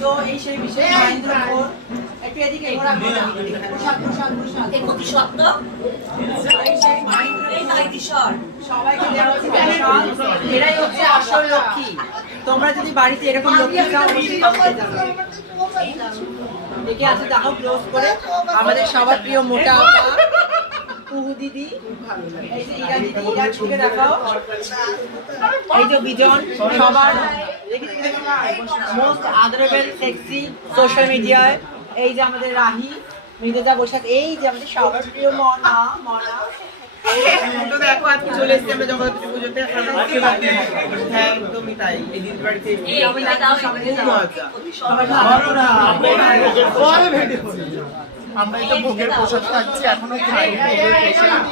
তো এই সেই বিষয়ে এরাই হচ্ছে লক্ষ্মী। তোমরা যদি বাড়িতে এরকম লক্ষ্মী দেখে আছে দেখো ক্লোজ করে। আমাদের সবার প্রিয় মোটা আপা দিদি। দিদি দেখাও। এই যে বিজন সবার। মোস্ট আদরেবল সেক্সি সোশ্যাল মিডিয়ায় এই যে আমাদের রাহি মৃদুজা বসাক এই যে আমাদের সবার প্রিয় মনা মনা। তো দেখো আজকে চলে এসেছি আমরা জগদ্ধাত্রী পুজোতে। হ্যাঁ একদমই তাই। এই দিদির বাড়িতে এই এদিকে দাও এদিকে দাও। মজা। প্রতিশব্দ আমরা এটা ভোগের প্রসাদ খাচ্ছি এখনও খাইনি ভোগের প্রসাদ।